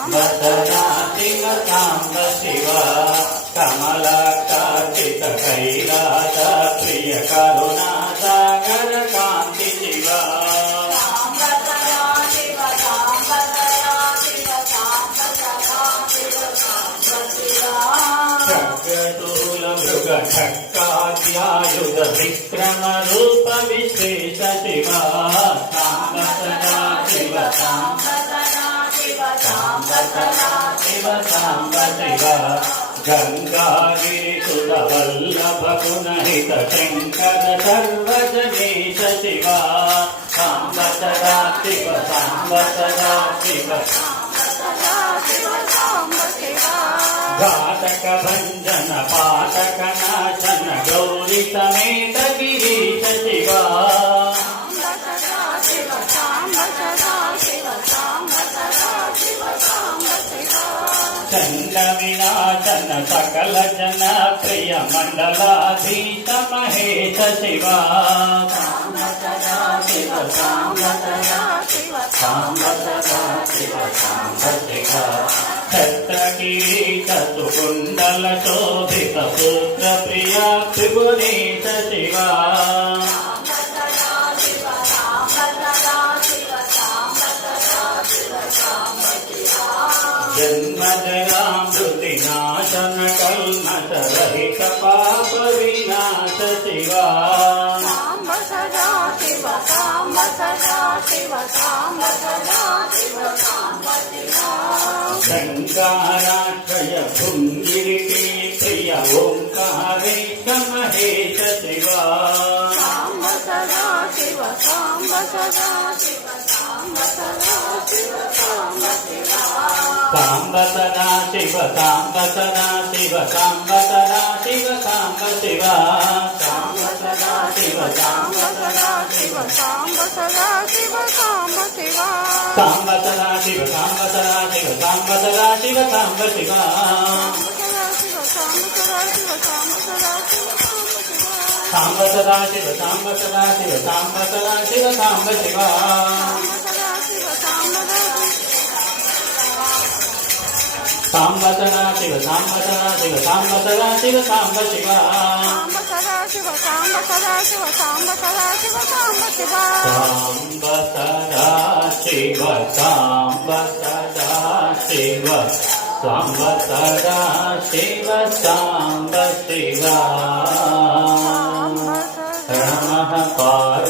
सदा शिव साम्ब शिव कमलाकार्तिक कैलास प्रिय करुणा सागर कांति शिव खड्गशूल मृग खड्गाद्यायुध विक्रम रूप विशेष शिव साम्ब सदा शिव साम्ब शिव साम्ब शिव गंगागिरिसुत वल्लभ गुणहित शंकर सर्वजनेश शिव साम्ब सदा शिव साम्ब सदा शिव घातक भंजन पातक नाशन गौरी समेत गिरीश शिव चंड विनाशन सकल जन प्रिय मंडलाधीश महेश शिव साम्ब सदा शिव साम्ब सदा शिव साम्ब सदा शिव साम्ब शिव छत्र किरीट सुकुंडल शोभित पुत्र प्रिय त्रिभुवनेश शिव जन्मजरामृति नाशन कल्मष रहित पाप विनाश शिव साम्ब सदा शिव साम्ब सदा शिव साम्ब सदा शिव साम्ब शिव शंकराक्षय भृंगिरिटी प्रिय ओंकारेश महेश शिव साम्ब सदा शिव साम्ब सदा शिव साम्ब सदा शिव साम्ब शिव साम्ब सदा शिव साम्ब सदा शिव साम्ब सदा शिव साम्ब शिव साम्ब सदा शिव साम्ब सदा शिव साम्ब सदा शिव साम्ब शिव साम्ब सदा शिव साम्ब सदा शिव साम्ब सदा शिव साम्ब शिव साम्ब सदा शिव साम्ब सदा शिव साम्ब सदा शिव साम्ब शिव साम्ब सदा शिव साम्ब सदा शिव साम्ब सदा शिव साम्ब शिव साम्ब सदा शिव साम्ब सदा शिव साम्ब सदा शिव साम्ब शिव साम्ब सदा शिव साम्ब सदा शिव साम्ब सदा शिव साम्ब शिव नमः।